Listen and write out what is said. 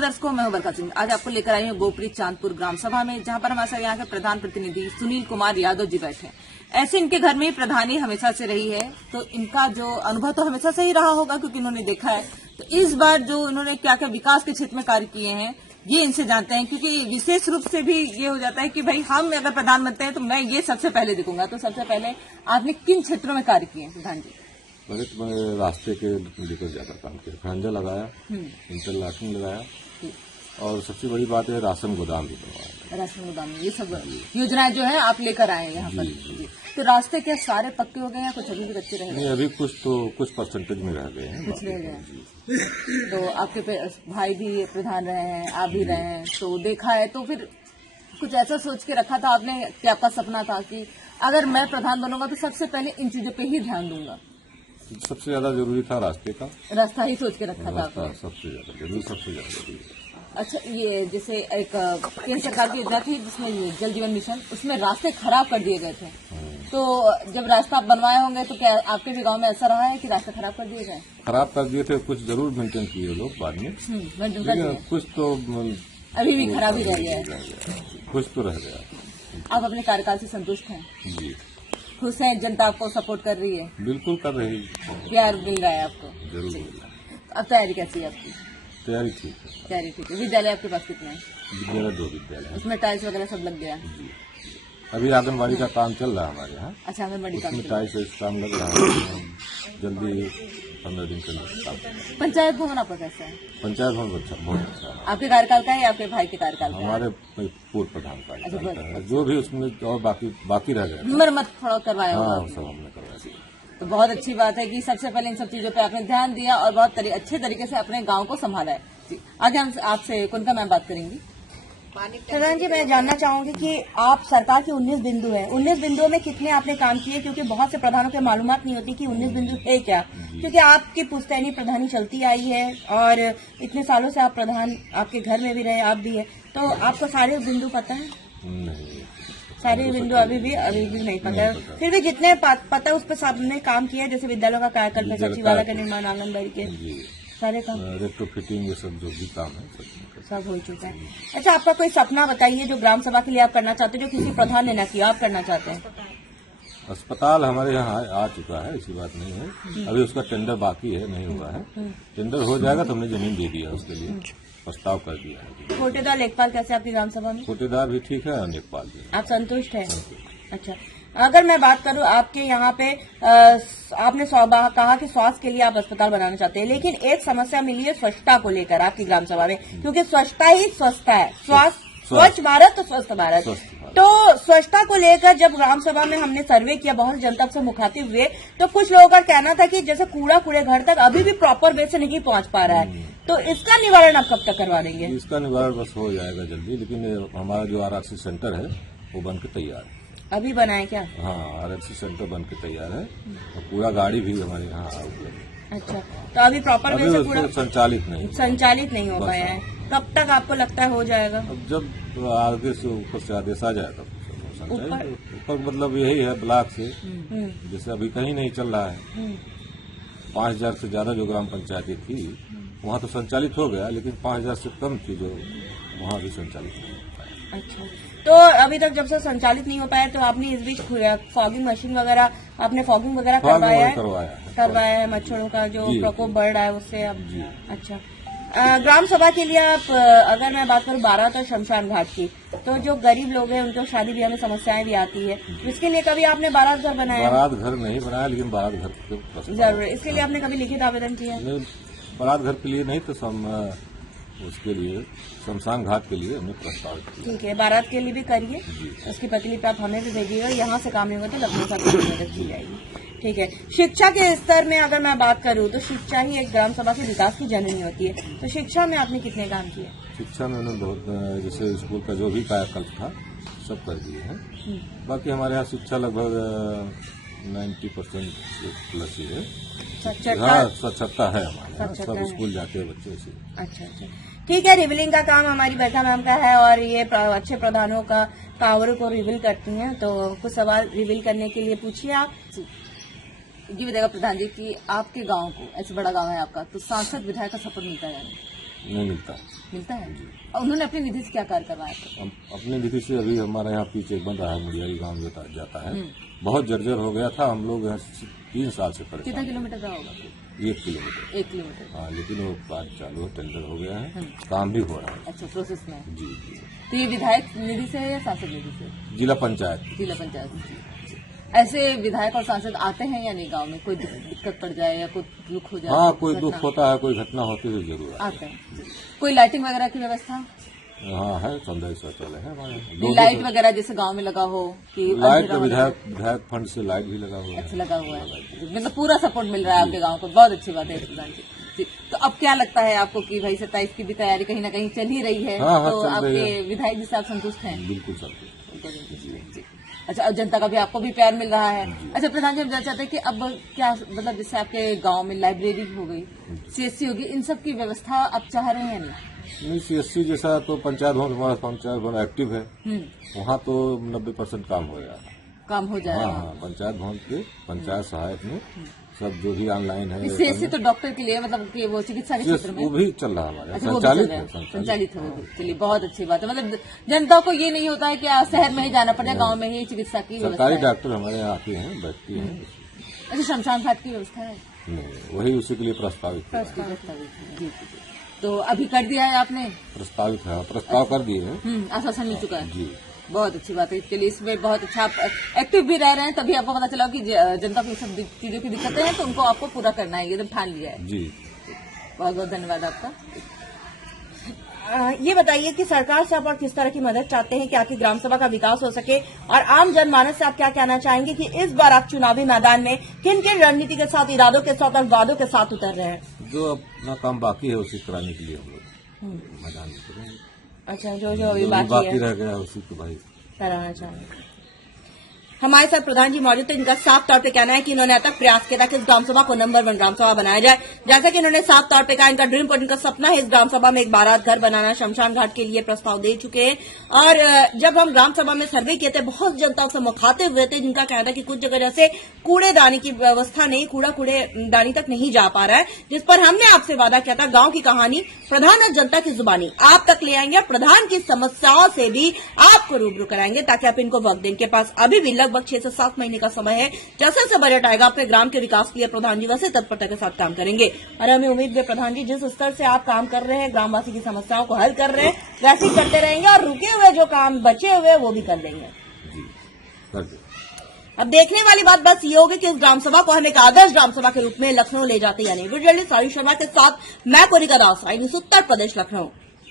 नमस्कार दर्शकों, मैं हूं बरखा सिंह। आज आपको लेकर आई हूं गोपरी चांदपुर ग्राम सभा में, जहां पर हमारे साथ यहाँ के प्रधान प्रतिनिधि सुनील कुमार यादव जी बैठे हैं। ऐसे इनके घर में प्रधानी हमेशा से रही है, तो इनका जो अनुभव तो हमेशा से ही रहा होगा, क्योंकि इन्होंने देखा है। तो इस बार जो इन्होंने क्या क्या विकास के क्षेत्र में कार्य किए हैं, ये इनसे जानते हैं। क्योंकि विशेष रूप से भी ये हो जाता है कि भाई हम अगर प्रधान बनते हैं तो मैं ये सबसे पहले देखूंगा। तो सबसे पहले आपने किन क्षेत्रों में कार्य किए हैं प्रधान जी? मैंने रास्ते के लेकर ज्यादा काम किया, खंजा लगाया, इंटरलॉकिंग लगाया, और सबसे बड़ी बात है राशन गोदाम भी बनवाया। राशन गोदाम, ये सब योजनाएं जो है आप लेकर आए हैं यहाँ पर। जी। तो रास्ते क्या सारे पक्के हो गए या कुछ अभी भी कच्चे रह गए? नहीं, अभी कुछ परसेंटेज में रह गए हैं, कुछ रह गए। तो आपके भाई भी प्रधान रहे हैं, आप भी रहे हैं, तो देखा है। तो फिर कुछ ऐसा सोच के रखा था आपने कि आपका सपना था कि अगर मैं प्रधान बनूंगा तो सबसे पहले इन चीजों पे ही ध्यान दूंगा? सबसे ज्यादा जरूरी था रास्ते का, रास्ता ही सोच के रखा था आपने? सबसे ज्यादा जरूरी। अच्छा, ये जैसे एक केंद्र सरकार की योजना थी जिसमें जल जीवन मिशन, उसमें रास्ते खराब कर दिए गए थे। तो जब रास्ता आप बनवाए होंगे तो क्या आपके भी गांव में ऐसा रहा है कि रास्ते खराब कर दिए गए? खराब कर दिए थे, कुछ जरूर मेंटेन किए लोग बाद में, मेंटेन कर दिए। कुछ तो अभी भी खराब ही रह गया है, कुछ तो रह गया। आप अपने कार्यकाल से संतुष्ट हैं? जी, खुश हैं? जनता आपको सपोर्ट कर रही है? बिल्कुल कर रही, प्यार मिल रहा है आपको? जरूर मिल रहा है। अब तैयारी कैसी है आपकी? तैयारी ठीक है। तैयारी ठीक है। विद्यालय आपके पास कितने हैं? विद्यालय 2 विद्यालय, उसमें टाइल्स वगैरह सब लग गया? जी। अभी आंगनबाड़ी का काम चल रहा है हमारे यहाँ। अच्छा, आंगनबाड़ी काम? टाइल्स काम लग रहा है, जल्दी 15 दिन के काम। पंचायत भवन आपका कैसा है? पंचायत भवन बहुत अच्छा है। आपके कार्यकाल का है या आपके भाई के कार्यकाल का? हमारे पूर्व प्रधान का, जो भी उसमें और बाकी रह गए, मरम्मत थोड़ा करवाया होगा? हाँ, सब हमने करवाया। तो बहुत अच्छी बात है कि सबसे पहले इन सब चीजों पे आपने ध्यान दिया और बहुत अच्छे तरीके से अपने गांव को संभाला है। आगे हम आपसे कुंता मैम बात करेंगी। प्रधान जी, मैं जानना चाहूंगी कि आप सरकार के 19 बिंदु है, 19 बिंदुओं में कितने आपने काम किए? क्योंकि बहुत से प्रधानों को मालूमात नहीं होती कि 19 बिंदु है क्या। क्योंकि आपकी पुश्तैनी प्रधानी चलती आई है और इतने सालों से आप प्रधान, आपके घर में भी रहे, आप भी है, तो आपको सारे बिंदु पता है? नहीं, सारे बिंदु अभी भी नहीं पता है। फिर भी जितने पता उस पर सबने काम किया, जैसे विद्यालयों का कायाकल्प, सचिवालय का निर्माण, आंगनबाड़ी के सारे काम, रेट्रोफिटिंग, ये सब जो भी काम है सब हो चुका है। अच्छा, आपका कोई सपना बताइए जो ग्राम सभा के लिए आप करना चाहते हैं, जो किसी प्रधान ने न किया, आप करना चाहते हैं? अस्पताल हमारे यहाँ आ चुका है, ऐसी बात नहीं है। अभी उसका टेंडर बाकी है, नहीं हुआ है। टेंडर हो जाएगा तो हमने जमीन दे दिया, उसके लिए प्रस्ताव कर दिया है। कोटेदार लेखपाल कैसे आपकी ग्राम सभा में? कोटेदार भी ठीक है और लेखपाल भी। आप संतुष्ट हैं? अच्छा, अगर मैं बात करूं आपके यहाँ पे, आपने कहा कि स्वास्थ्य के लिए आप अस्पताल बनाना चाहते हैं, लेकिन एक समस्या मिली है स्वच्छता को लेकर आपकी ग्राम सभा में, क्योंकि स्वच्छता ही स्वस्थता है। स्वच्छ भारत तो स्वस्थ भारत। तो स्वच्छता को लेकर जब ग्राम सभा में हमने सर्वे किया, बहुत जनता से मुखातिब हुए, तो कुछ लोगों का कहना था कि जैसे कूड़ा घर तक अभी भी प्रॉपर वे से नहीं पहुंच पा रहा है। तो इसका निवारण आप कब तक करवा देंगे? इसका निवारण बस हो जाएगा जल्दी, लेकिन हमारा जो आरआरसी सेंटर है वो बन के तैयार है। अभी बनाए क्या? हाँ, आरआरसी सेंटर बन के तैयार है और पूरा गाड़ी भी हमारे यहाँ उपलब्ध है। अच्छा, तो अभी प्रॉपर वे से पूरा संचालित नहीं हो पाया है। कब तक आपको लगता है हो जाएगा? अब जब आगे से ऊपर से आदेश आ जाएगा तो ऊपर मतलब यही है, ब्लॉक से जैसे अभी कहीं नहीं चल रहा है। 5000 से ज्यादा जो ग्राम पंचायतें थी वहाँ तो संचालित हो गया, लेकिन 5000 से कम थी जो वहाँ भी संचालित नहीं हो पाया। अच्छा, तो अभी तक जब से संचालित नहीं हो पाया तो आपने इस बीच फॉगिंग मशीन वगैरह, आपने फॉगिंग वगैरह करवाया है? मच्छरों का जो प्रकोप बढ़ रहा है उससे अब? अच्छा, ग्राम सभा के लिए आप, अगर मैं बात करूं बारात और शमशान घाट की, तो जो गरीब लोग हैं उनको शादी ब्याह में समस्याएं भी आती है, इसके लिए कभी आपने बारात घर बनाया? बारात घर नहीं बनाया, लेकिन बारात घर जरूर है। इसके लिए आपने कभी लिखित आवेदन किया? बारात घर के लिए नहीं, तो उसके लिए शमशान घाट के लिए हमने प्रस्ताव किया। ठीक है, बारात के लिए भी करिए, उसकी प्रतिलिपि आप हमें भी भेजिएगा। यहाँ से काम नहीं होगा तो लखनऊ से मदद की जाएगी। ठीक है, शिक्षा के स्तर में अगर मैं बात करूं तो शिक्षा ही एक ग्राम सभा के विकास की जननी होती है। तो शिक्षा में आपने कितने काम किए? शिक्षा में मैंने बहुत, जैसे स्कूल का जो भी कायाकल्प था सब कर दिए हैं। बाकी हमारे यहाँ शिक्षा लगभग 90% प्लस ही है। स्वच्छता है हमारे यहाँ, सब स्कूल जाते हैं बच्चे से। अच्छा, ठीक है। रिविलिंग का काम हमारी बरखा मैम का है और ये अच्छे प्रधानों का पावर को रिवील करती हैं। तो कुछ सवाल रिवील करने के लिए पूछिए आप। ये बताएगा प्रधान जी कि आपके गांव को, ऐसे बड़ा गांव है आपका, तो सांसद विधायक का सपोर्ट मिलता है या नहीं मिलता? मिलता है। और उन्होंने अपनी निधि से क्या कार्य करवाया था? अपने निधि से अभी हमारे यहाँ पीछे बन रहा है, मुड़ियारी गाँव जाता है, बहुत जर्जर हो गया था। हम लोग यहाँ 3 साल से परेशान। कितना किलोमीटर का होगा? 1 किलोमीटर। 1 किलोमीटर। हाँ, लेकिन वो कार्य चालू है, टेंडर हो गया है, काम भी हो रहा है। अच्छा, प्रोसेस में है। जी जी। तो ये विधायक निधि से है या सांसद निधि से? जिला पंचायत। जिला पंचायत। ऐसे विधायक और सांसद आते हैं या नहीं गांव में? कोई दिक्कत पड़ जाए या कोई दुख हो जाए? हाँ, कोई दुख होता है, कोई घटना होती है, जरूर आते हैं। कोई लाइटिंग वगैरह की व्यवस्था? हाँ है, समुदाय शौचालय है हमारे यहाँ। लाइट वगैरह जैसे गांव में लगा हो कि लाइट अंधेरा का वगैरह? विधायक फंड से लाइट भी लगा हुआ है। अच्छा, लगा हुआ है। मतलब पूरा सपोर्ट मिल रहा है आपके गांव को, बहुत अच्छी बात है प्रधान जी। तो अब क्या लगता है आपको कि भाई 27 की भी तैयारी कहीं ना कहीं चल ही रही है? हाँ, तो चल रही आपके है। विधायक जी से आप संतुष्ट हैं? बिल्कुल सब। अच्छा, और जनता का भी आपको भी प्यार मिल रहा है। अच्छा प्रधान जी, हम जानना चाहते हैं कि अब क्या मतलब जैसे आपके गांव में लाइब्रेरी हो गई, CSC होगी, इन सब की व्यवस्था आप चाह रहे हैं या नहीं? CSC जैसा तो पंचायत भवन, हमारा पंचायत भवन एक्टिव है, वहाँ तो 90% काम हो रहा है। काम हो जाएगा। हाँ, पंचायत भवन के पंचायत सहायक में सब जो भी ऑनलाइन है। CSC तो डॉक्टर के लिए, मतलब कि वो चिकित्सा के क्षेत्र में वो भी चल रहा है हमारे अच्छा, यहाँ, वो भी चल संचालित रहा है। है, संचालित है वो भी। चलिए, बहुत अच्छी बात है। मतलब जनता को ये नहीं होता है कि शहर में ही जाना पड़े, गांव में ही चिकित्सा की व्यवस्था सरकारी है। डॉक्टर हमारे यहाँ आते हैं, बैठती हैं। अच्छा, शमशान घाट की व्यवस्था है? नहीं, वही उसी के लिए प्रस्तावित है। जी। तो अभी कर दिया है आपने? प्रस्तावित है, प्रस्ताव कर दिए हैं। आश्वासन मिल चुका है। जी, बहुत अच्छी बात है। चलिए, इसमें बहुत अच्छा आप एक्टिव भी रह रहे हैं, तभी आपको पता चला कि जनता को सब चीजों की दिक्कतें हैं, तो उनको आपको पूरा करना है, ये तो ठान लिया है। जी। बहुत बहुत धन्यवाद आपका। ये बताइए कि सरकार से आप और किस तरह की मदद चाहते हैं कि आपकी ग्राम सभा का विकास हो सके, और आम जनमानस से आप क्या कहना चाहेंगे कि इस बार आप चुनावी मैदान में किन किन रणनीति के साथ, इरादों के साथ और वादों के साथ उतर रहे हैं? जो अपना काम बाकी है उसी कराने के लिए हम लोग मैदान में करेंगे। अच्छा, जो अभी जो बाकी रह गया उसी को भाई कराना चाहेंगे। हमारे साथ प्रधान जी मौजूद थे, इनका साफ तौर पे कहना है कि इन्होंने अब तक प्रयास किया था कि इस ग्राम सभा को नंबर 1 ग्राम सभा बनाया जाए। जैसा कि इन्होंने साफ तौर पे कहा, इनका ड्रीम और इनका सपना है इस ग्राम सभा में एक बारात घर बनाना। शमशान घाट के लिए प्रस्ताव दे चुके हैं, और जब हम ग्राम सभा में सर्वे किए थे, बहुत जनता से मुखातिब हुए थे, जिनका कहना था कि कुछ जगह जैसे कूड़ेदानी की व्यवस्था नहीं, कूड़ेदानी तक नहीं जा पा रहा है, जिस पर हमने आपसे वादा किया था गांव की कहानी प्रधान और जनता की जुबानी आप तक ले आएंगे, प्रधान की समस्याओं से भी आपको रूबरू कराएंगे, ताकि आप इनको वक्त दें। इनके पास अभी भी लगभग 6 से 7 महीने का समय है। जैसे जैसे बजट आएगा अपने ग्राम के विकास के लिए प्रधान जी वैसे तत्परता के साथ काम करेंगे, और हमें उम्मीद है प्रधान जी जिस स्तर से आप काम कर रहे हैं, ग्रामवासी की समस्याओं को हल कर रहे हैं, वैसे ही करते रहेंगे, और रुके हुए जो काम बचे हुए वो भी कर लेंगे। जी कर दे। अब देखने वाली बात बस ये होगी कि इस ग्राम सभा को हम एक आदर्श ग्राम सभा के रूप में लखनऊ ले जाते या नहीं। वीडियो जर्नलिस्ट सारी शर्मा के साथ मैं कोरिका दास, उत्तर प्रदेश, लखनऊ।